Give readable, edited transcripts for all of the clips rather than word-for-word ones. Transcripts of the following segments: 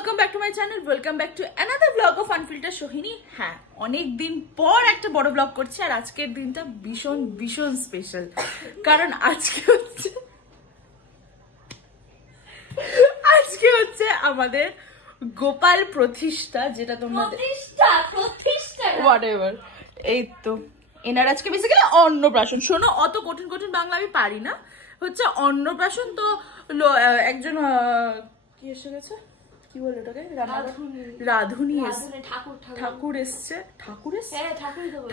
Welcome back to my channel, welcome back to another blog of unfilter Sohini. হ্যাঁ, অনেক দিন পর একটা বড় ব্লগ করছি আর আজকের দিনটা ভীষণ ভীষণ স্পেশাল, কারণ আজকে হচ্ছে আমাদের গোপাল প্রতিষ্ঠা, যেটা তোমাদের প্রতিষ্ঠা হোয়াটএভার। এই তো এনার আজকে বেসিক্যালি অন্নপ্রাশন। শোনো, অত কঠিন কঠিন বাংলা আমি পারি না, হচ্ছে অন্নপ্রাশন। তো একজন কি এসে গেছে, কি বলে ওটাকে, রাধুনি ঠাকুর এসছে,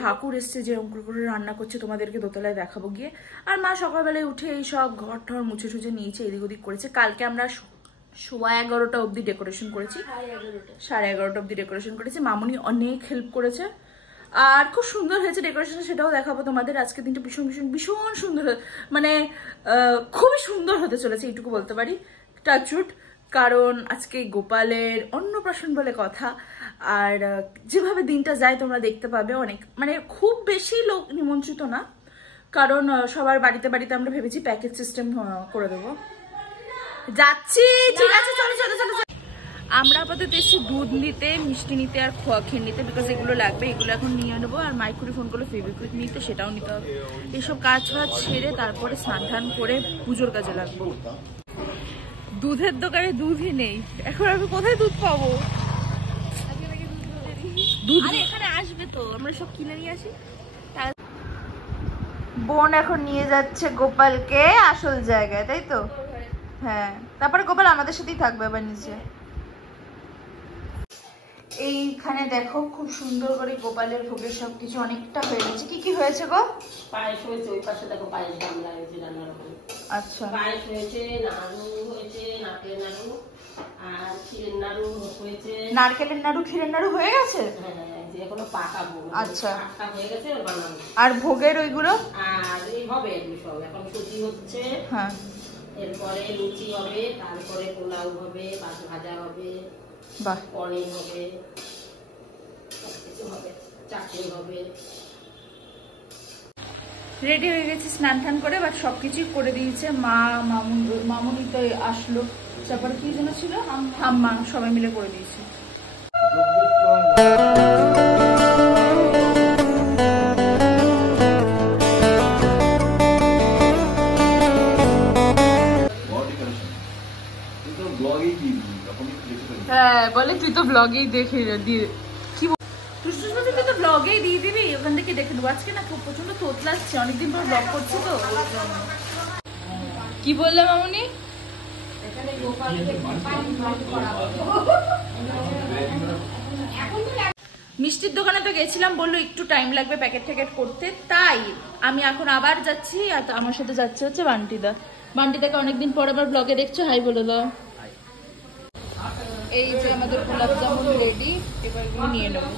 ঠাকুর এসছে যে অঙ্কুর করে রান্না করছে, তোমাদেরকে দোতলায় দেখাবো গিয়ে। আর মা সকালবেলায় উঠে এই সব ঘর ঠর মুছে টুছে নিয়েছে, এদিক ওদিক করেছে। কালকে আমরা 11:15 অব্দি ডেকোরেশন করেছি, 11:30 অব্দি ডেকোরেশন করেছি। মামুনি অনেক হেল্প করেছে আর খুব সুন্দর হয়েছে ডেকোরেশন, সেটাও দেখাবো তোমাদের। আজকে দিনটা ভীষণ ভীষণ ভীষণ সুন্দর, মানে খুবই সুন্দর হতে চলেছে, এইটুকু বলতে পারি। টাচউড, কারণ আজকে গোপালের অন্নপ্রাশন বলে কথা। আর যেভাবে দিনটা যায় তোমরা দেখতে পাবে, অনেক মানে খুব বেশি লোক নিমন্ত্রিত না, কারণ সবার বাড়িতে বাড়িতে আমরা ভেবেছি প্যাকেজ সিস্টেম করে দেবো। যাচ্ছি, ঠিক আছে, চলো চলো চলো। আমরা আপাতত এসেছি দুধ নিতে, মিষ্টি নিতে আর খোয়া খেয়ে নিতে, বিকজ এগুলো লাগবে। এগুলো এখন নিয়ে নেবো। আর মাইকুরি ফোন করলো ফেভিকুইক নিতে, সেটাও নিতে হবে। এইসব কাজ ফাজ সেরে তারপরে স্নান টান করে পুজোর কাজে লাগবো। দুধের দোকানে দুধই নেই, এখন আমি কোথায় দুধ পাবো? দুধ এখানে আসবে তো, আমরা সব কিনে নিয়ে আসি। বোন এখন নিয়ে যাচ্ছে গোপালকে আসল জায়গায়, তাই তো? হ্যাঁ, তারপরে গোপাল আমাদের সাথেই থাকবে আবার নিচে। এইখানে দেখো খুব সুন্দর করে গোপালের ভোগের সবকিছু অনেকটা হয়ে গেছে। কি কি হয়েছে গো? পায়েস হয়েছে, ওই পাশে দেখো পায়েস গামলা হয়েছে রান্নার উপরে। আচ্ছা, পায়েস হয়েছে, নাড়ু হয়েছে, নারকেলের নাড়ু আর ক্ষীরের নাড়ু হয়েছে। নারকেলের নাড়ু, ক্ষীরের নাড়ু হয়ে গেছে? হ্যাঁ, যে এখনো পাকাবো। আচ্ছা, পাকা হয়ে গেছে, বানাবো। আর ভোগের ওইগুলো? আর এই হবে এগুলো সব, এখন সুজি হচ্ছে। হ্যাঁ, এরপরে লুচি হবে, তারপরে পোলাও হবে, ভাজা হবে, বাহ, পনির হবে, সবকিছু হবে, চাটনি হবে। রেডি হয়ে গেছে স্নান টান করে, বাট সবকিছু করে দিয়েছে মা। মামুনি তো আসলো, তারপরে কি যেন ছিল, হাম্মা, সবাই মিলে করে দিয়েছে। হ্যাঁ, বলে তুই তো ব্লগেই দেখে দিয়ে কি তুই তো ব্লগেই দিয়ে দিবি, ওখান থেকে দেখে দেবো। আজকে না খুব প্রচন্ড তোতলাচ্ছে, অনেকদিন পর ব্লগ করছি তো। কি বললাম মামুনি? মিষ্টির দোকানে তো গেছিলাম, বললো একটু টাইম লাগবে প্যাকেট ট্যাকেট করতে, তাই আমি এখন আবার যাচ্ছি। আর আমার সাথে যাচ্ছে হচ্ছে বান্টিদা। বান্টিদাকে অনেকদিন পর আবার ব্লগে দেখছো, হাই বলে দাও। এই যে আমাদের গোলাপ জামুন রেডি, এবার এগুলো নিয়ে নেবো।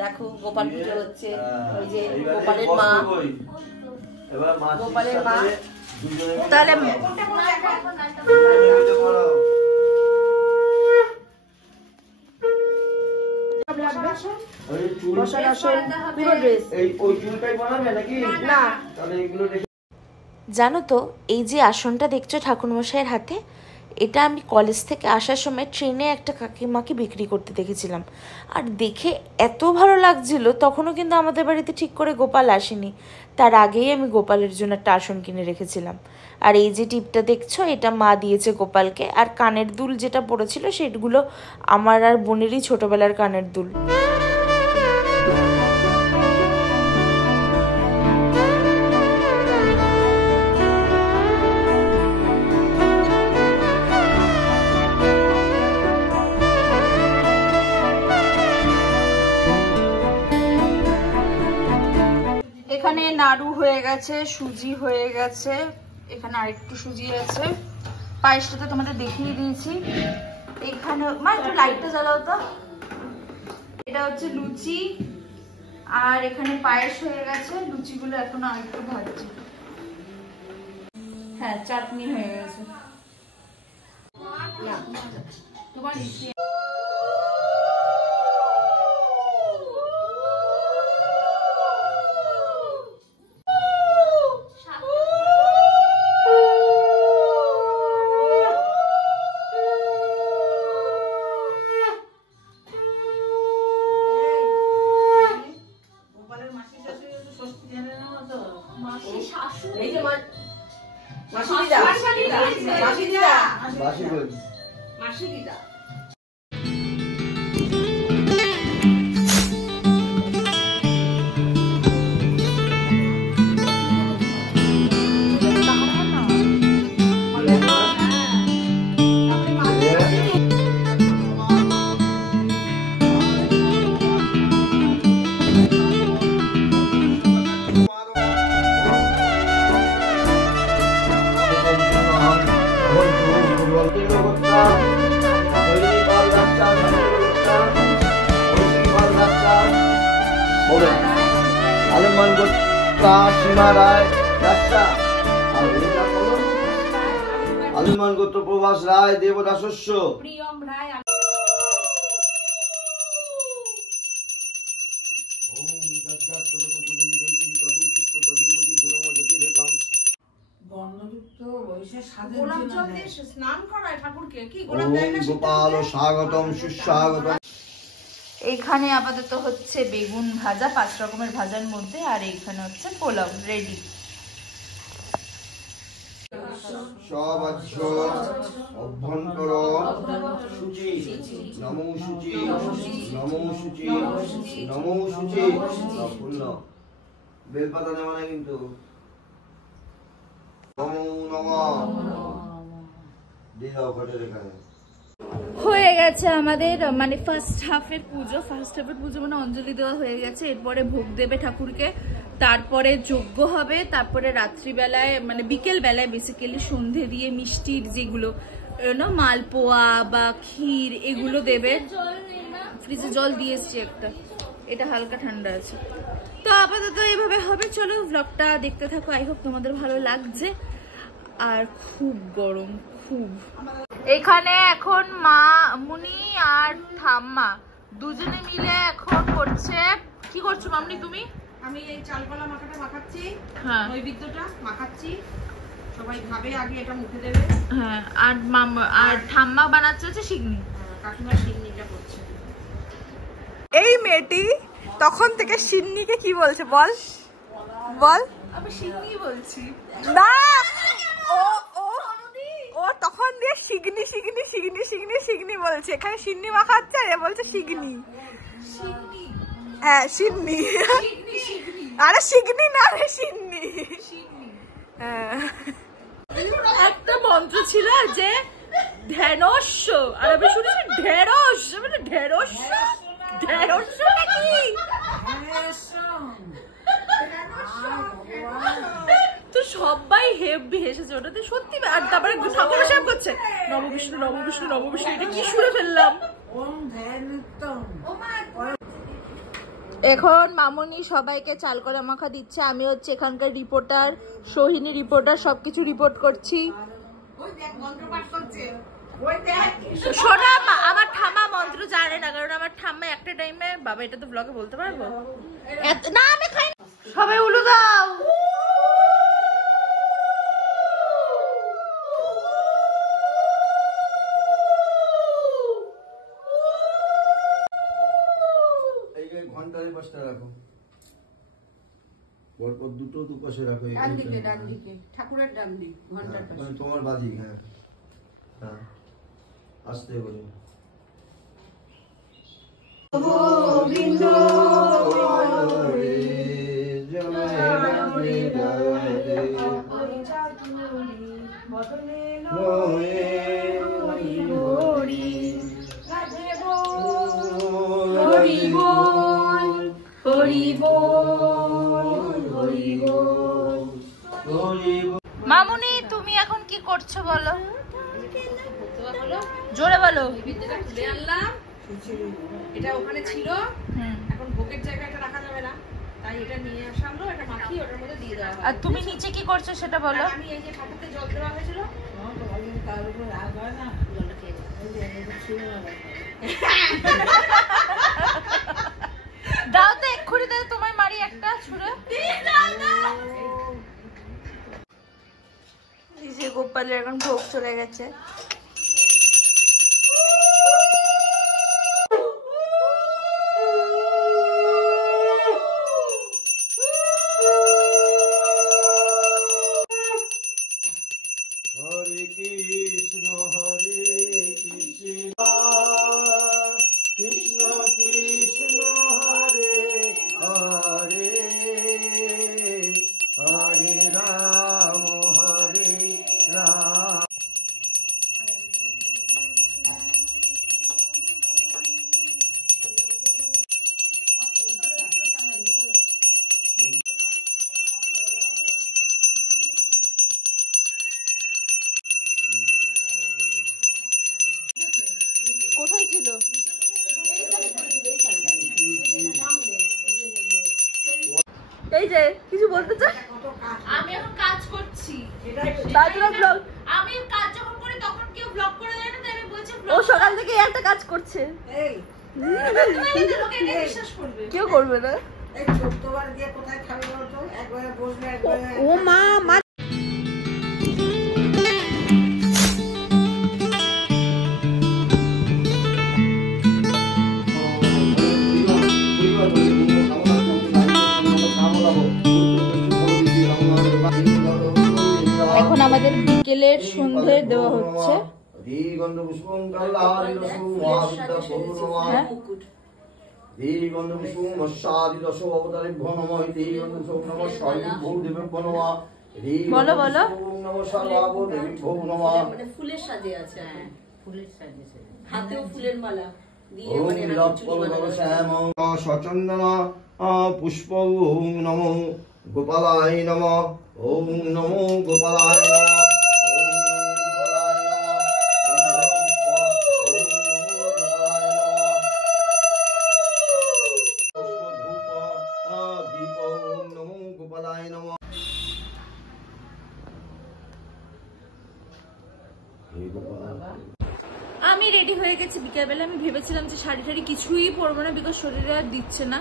দেখো গোপাল পুজো হচ্ছে, ওই যে গোপালের মা, গোপালের মা। তাহলে জানো তো, এই যে আসনটা দেখছো ঠাকুরমশাইয়ের হাতে, এটা আমি কলেজ থেকে আসার সময় ট্রেনে একটা কাকিমাকে বিক্রি করতে দেখেছিলাম। আর দেখে এত ভালো লাগছিল, তখনও কিন্তু আমাদের বাড়িতে ঠিক করে গোপাল আসেনি, তার আগেই আমি গোপালের জন্য একটা আসন কিনে রেখেছিলাম। আর এই যে টিপটা দেখছো, এটা মা দিয়েছে গোপালকে। আর কানের দুল যেটা পড়েছিল সেগুলো আমার আর বোনেরই ছোটবেলার কানের দুল। নাড়ু হয়ে গেছে, সুজি হয়ে গেছে, এখানে আরেকটু সুজি আছে, পায়েসটা তো তোমাদের দেখিয়ে দিয়েছি। এখানে মা একটু লাইটটা জ্বালাও তো। এটা হচ্ছে লুচি, আর এখানে পায়েস হয়ে গেছে, লুচিগুলো এখন আরেকটু ভাজছি। হ্যাঁ, চাটনি হয়ে গেছে। তোমার আলমান গোত্রা সীমা রায় রাস্তা, আলমান গোত্র প্রভাস রায় দেবদাসস্য, প্রিয়ম রায়। এইখানে আপাতত হচ্ছে বেগুন ভাজা, 5 রকমের ভাজার মধ্যে, আর এইখানে হচ্ছে পোলাও রেডি। অভ্যন্তর সূচি নমো সূচি নমো সূচি নমো সূচি পূর্ণ বেলপাতা নেওয়া না কিন্তু। নমো নমঃ দিও ঘটের এখানে হয়ে গেছে আমাদের মানে ফার্স্ট হাফের পুজো মানে অঞ্জলি দেওয়া হয়ে গেছে। এরপরে ভোগ দেবে ঠাকুরকে, তারপরে যজ্ঞ হবে, তারপরে রাত্রিবেলায় মানে বিকেল বেলায় বেসিক্যালি সন্ধে দিয়ে মিষ্টির যেগুলো মালপোয়া বা ক্ষীর এগুলো দেবে। ফ্রিজে জল দিয়ে এসছি একটা, এটা হালকা ঠান্ডা আছে। তো আপাতত এইভাবে হবে। চলো ব্লগটা দেখতে থাকো, আই হোপ তোমাদের ভালো লাগছে। আর খুব গরম, খুব। এখানে এখন মা মুনি আর ঠাম্মা দুজনে মিলে এখন করছে। কি করছো মামনি তুমি? আমি এই চালকলা মাখাটা মাখাচ্ছি, হ্যাঁ নৈবেদ্যটা মাখাচ্ছি, সবাই খাবে, আগে এটা মুখে দেবে। হ্যাঁ, আর ঠাম্মা বানাচ্ছে হচ্ছে সিগনি, কাকিমা সিন্নিটা করছে। এই মেয়েটি তখন থেকে সিন্নিকে কি বলছে বল বল। আমি সিন্নি বলছি না, ও তখন দিয়ে সিগনি সিগনি সিগনি সিগনি সিগনি বলছে। এখানে সিন্নি মাখাচ্ছে আর এ বলছে সিগনি। হ্যাঁ সিন্নি, আরে সিগনি না রে সিন্নি। একটা মন্ত্র ছিল যে ধ্যানস্য, আর আমি শুনেছি ঢেরস, মানে ঢেরস্য, ঢেরস্যটা কি? তো সবাই হেভি হেসেছে ওটাতে সত্যি। আর তারপরে ঠাকুর সাহেব করছে নববিষ্ণু নববিষ্ণু নববিষ্ণু, এটা কি শুনে ফেললাম। এখন মামনি সবাইকে চাল কলা মাখা দিচ্ছে। আমি হচ্ছে এখানকার রিপোর্টার, সোহিনী রিপোর্টার, সবকিছু রিপোর্ট করছি। শোনা, আমার ঠাম্মা মন্ত্র জানে না, কারণ আমার ঠাম্মা একটা টাইমে, বাবা এটা তো ব্লগে বলতে পারবো না, আমি খাই না। সবাই উলু দাও। ঘন্টার পাশটা রাখো, পরপর দুটো দুপাশে রাখো। ডান দিকে, ডান দিকে, ঠাকুরের ডান দিক, ঘন্টার পাশে তোমার বাজি। হ্যাঁ হ্যাঁ, আস্তে বলো। গোবিন্দ হরি বল হরি বল হরি বল। মামুনি তুমি এখন কি করছো বলো, জোরে বলো। এটা ওখানে ছিল, এখন ভোগের জায়গায় এটা রাখা যাবে না, তাই এটা নিয়ে আসা হলো, এটা মাখিয়ে ওটার মধ্যে দিয়ে দেওয়া হয়। আর তুমি নিচে কি করছো সেটা বলো। আমি এই যে ঠাকুরকে জল দেওয়া হয়েছিল, দাও তো এক্ষুনি, দাও তোমার মারি একটা ছুড়ে। গোপালের এখন ভোগ চলে গেছে। হরে কৃষ্ণ কৃষ্ণ কৃষ্ণ হরে হরে, হরে রাম হরে রাম। কোথায় ছিল? এই যে কিছু বলতে চাই, আমি এখন কাজ করছি, আমি কাজ যখন করি তখন কেউ ব্লগ করে দেয় না, তাই আমি বলছি ও সকাল থেকে একটা কাজ করছে, বিশ্বাস করবে কেউ করবে না। ও মা মা এখন আমাদের বিকেলের সন্ধ্যে দেওয়া হচ্ছে। বলো বলো, ফুলের সাজে আছে, ফুলের সাজে, হাতেও ফুলের মালা দিয়ে, সচন্দন পুষ্প নমো গোপালায় নমঃ। ওম নমো গোপালায় নমঃ। আমি রেডি হয়ে গেছি বিকেলবেলা। আমি ভেবেছিলাম যে শাড়ি টাড়ি কিছুই পরবো না, বিকজ শরীরে আর দিচ্ছে না,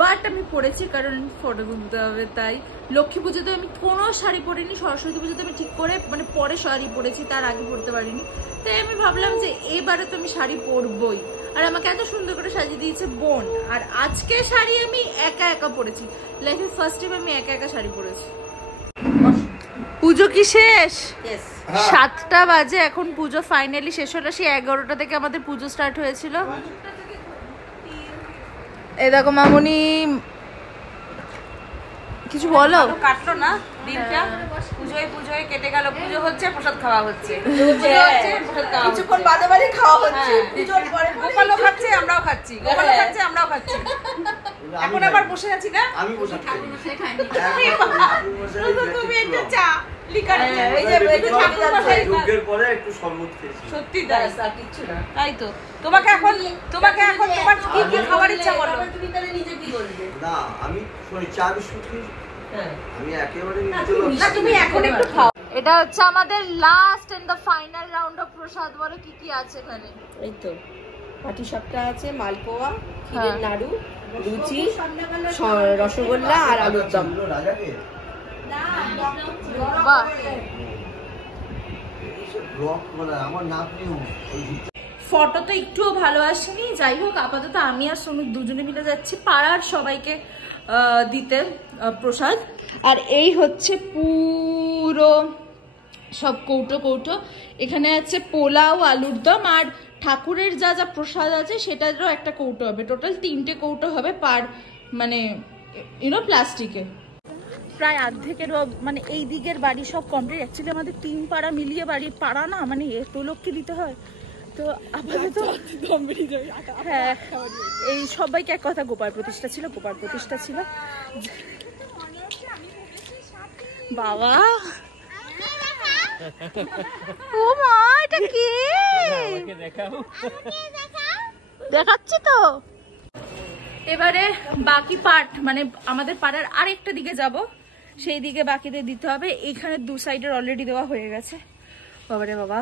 বাট আমি পরেছি কারণ ফটো তুলতে হবে। তাই লক্ষ্মী পুজোতে আমি কোনো শাড়ি পরিনি, সরস্বতী পুজোতে আমি ঠিক করে মানে পরে শাড়ি পরেছি, তার আগে পরতে পারিনি। তাই আমি ভাবলাম যে এবারে তো আমি শাড়ি পরবই, আর আমাকে এত সুন্দর করে সাজিয়ে দিয়েছে বোন। আর আজকে শাড়ি আমি একা একা পরেছি, লাইফে ফার্স্ট টাইম আমি একা একা শাড়ি পরেছি। পুজো কি শেষ? 7টা বাজে, এখন পুজো ফাইনালি শেষ হলো। সেই 11টা থেকে আমাদের পুজো স্টার্ট হয়েছিল। এই দেখো মামুনি, কিছু বলো। কাটলো না দিনটা, পুজোয় কেটে গেল। পুজো হচ্ছে, প্রসাদ খাওয়া হচ্ছে, কিছুক্ষণ বাদে বাদে খাওয়া হচ্ছে। পুজোর পরে গোপালও খাচ্ছে, আমরাও খাচ্ছি, গোপালও খাচ্ছে, আমরাও খাচ্ছি। এখন আবার বসে আছি না, আমি বসে তুমি একটু চা সত্যি তাই তো। তোমাকে এখন তোমার কি কি খাবার ইচ্ছা বলো? তুমি তাহলে নিজে কি বলবে? না আমি চা বিস্কুট আমি একেবারে না, তুমি এখন একটু খাও। এটা হচ্ছে আমাদের last and the final round of prasad. বলো কি কি আছে এখানে? এই তো পাটিসাপটা আছে, মালপোয়া, ক্ষীরের নাড়ু, লুচি, রসগোল্লা আর আলুর দম। ফটো তো একটুও ভালো আসেনি। যাই হোক, আপাতত আমি আর শ্রমিক দুজনে মিলে যাচ্ছি পাড়ার সবাইকে দিতে প্রসাদ। আর এই হচ্ছে পুরো সব কৌটো কৌটো। এখানে আছে পোলাও, আলুর দম, আর ঠাকুরের যা যা প্রসাদ আছে সেটারও একটা কৌটো হবে। টোটাল 3টে কৌটো হবে পার, মানে প্লাস্টিকে। প্রায় অর্ধেকের মানে এই দিকের বাড়ি সব কমপ্লিট। অ্যাকচুয়ালি আমাদের 3 পাড়া মিলিয়ে বাড়ি, পাড়া না মানে এত লোককে দিতে হয়। তো আপাতত হ্যাঁ, এই সবাইকে এক কথা গোপাল প্রতিষ্ঠা ছিল। বাবা ও মা, এটা কি? দেখাচ্ছি তো। এবারে বাকি পার্ট মানে আমাদের পাড়ার আরেকটা দিকে যাব, সেই দিকে বাকিদের দিতে হবে। এইখানে দু সাইডের অলরেডি দেওয়া হয়ে গেছে। বাবারে বাবা।